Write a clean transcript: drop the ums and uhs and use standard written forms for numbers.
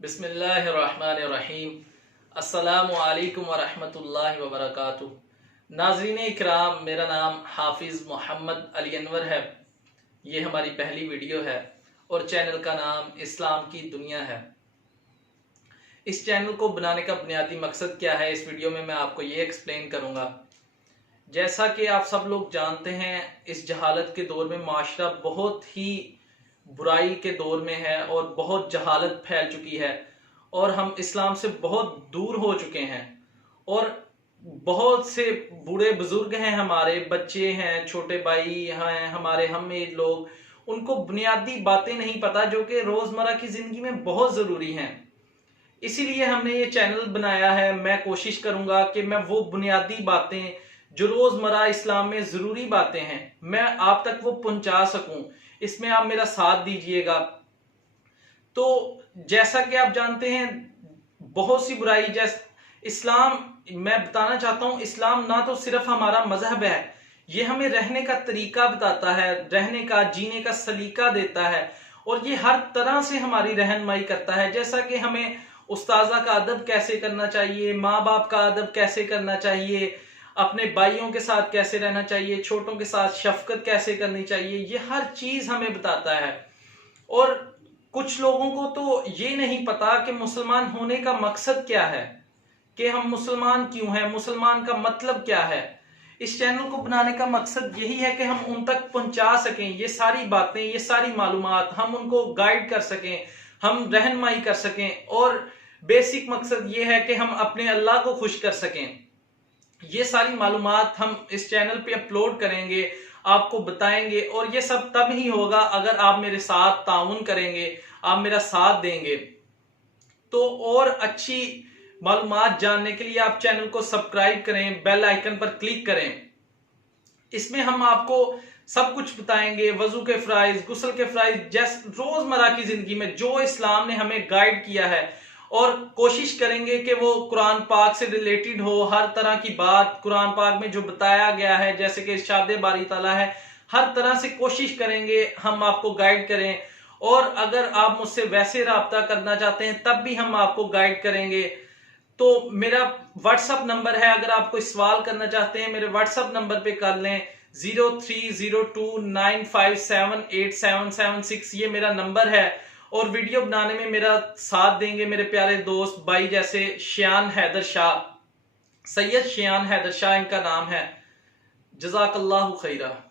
बिस्मिल्लाहिर्रहमानिर्रहीम। अस्सलामु अलैकुम वरहमतुल्लाहि वबरकातुह। नाज़रीन इकराम, मेरा नाम हाफिज़ मोहम्मद अली अनवर है। ये हमारी पहली वीडियो है और चैनल का नाम इस्लाम की दुनिया है। इस चैनल को बनाने का बुनियादी मकसद क्या है, इस वीडियो में मैं आपको ये एक्सप्लेन करूँगा। जैसा कि आप सब लोग जानते हैं, इस जहालत के दौर में माशरा बहुत ही बुराई के दौर में है और बहुत जहालत फैल चुकी है और हम इस्लाम से बहुत दूर हो चुके हैं। और बहुत से बूढ़े बुजुर्ग हैं, हमारे बच्चे हैं, छोटे भाई हैं, हमारे हम एज लोग, उनको बुनियादी बातें नहीं पता जो कि रोज़मर्रा की ज़िंदगी में बहुत ज़रूरी हैं। इसीलिए हमने ये चैनल बनाया है। मैं कोशिश करूंगा कि मैं वो बुनियादी बातें जो रोज़मर्रा इस्लाम में ज़रूरी बातें हैं, मैं आप तक वो पहुंचा सकूं। इसमें आप मेरा साथ दीजिएगा। तो जैसा कि आप जानते हैं, बहुत सी बुराई, जैसे इस्लाम, मैं बताना चाहता हूं, इस्लाम ना तो सिर्फ हमारा मजहब है, ये हमें रहने का तरीका बताता है, रहने का, जीने का सलीका देता है और ये हर तरह से हमारी रहनुमाई करता है। जैसा कि हमें उस्ताजा का अदब कैसे करना चाहिए, माँ बाप का अदब कैसे करना चाहिए, अपने भाइयों के साथ कैसे रहना चाहिए, छोटों के साथ शफकत कैसे करनी चाहिए, ये हर चीज हमें बताता है। और कुछ लोगों को तो ये नहीं पता कि मुसलमान होने का मकसद क्या है, कि हम मुसलमान क्यों हैं, मुसलमान का मतलब क्या है। इस चैनल को बनाने का मकसद यही है कि हम उन तक पहुंचा सकें ये सारी बातें, ये सारी मालूमात, हम उनको गाइड कर सकें, हम रहनुमाई कर सकें। और बेसिक मकसद ये है कि हम अपने अल्लाह को खुश कर सकें। ये सारी मालूमात हम इस चैनल पे अपलोड करेंगे, आपको बताएंगे, और ये सब तब ही होगा अगर आप मेरे साथ ताउन करेंगे, आप मेरा साथ देंगे। तो और अच्छी मालूमात जानने के लिए आप चैनल को सब्सक्राइब करें, बेल आइकन पर क्लिक करें। इसमें हम आपको सब कुछ बताएंगे, वजू के फराइज, गुस्ल के फराइज, जैसे रोजमर्रा की जिंदगी में जो इस्लाम ने हमें गाइड किया है। और कोशिश करेंगे कि वो कुरान पाक से रिलेटेड हो, हर तरह की बात कुरान पाक में जो बताया गया है, जैसे कि इरशाद बारी ताला है, हर तरह से कोशिश करेंगे हम आपको गाइड करें। और अगर आप मुझसे वैसे राब्ता करना चाहते हैं तब भी हम आपको गाइड करेंगे। तो मेरा व्हाट्सअप नंबर है, अगर आप कोई सवाल करना चाहते हैं मेरे व्हाट्सअप नंबर पे कर लें, 030295787776, ये मेरा नंबर है। और वीडियो बनाने में मेरा साथ देंगे मेरे प्यारे दोस्त भाई, जैसे शियान हैदर शाह, सैयद शियान हैदर शाह इनका नाम है। जज़ाकल्लाहु खैरा।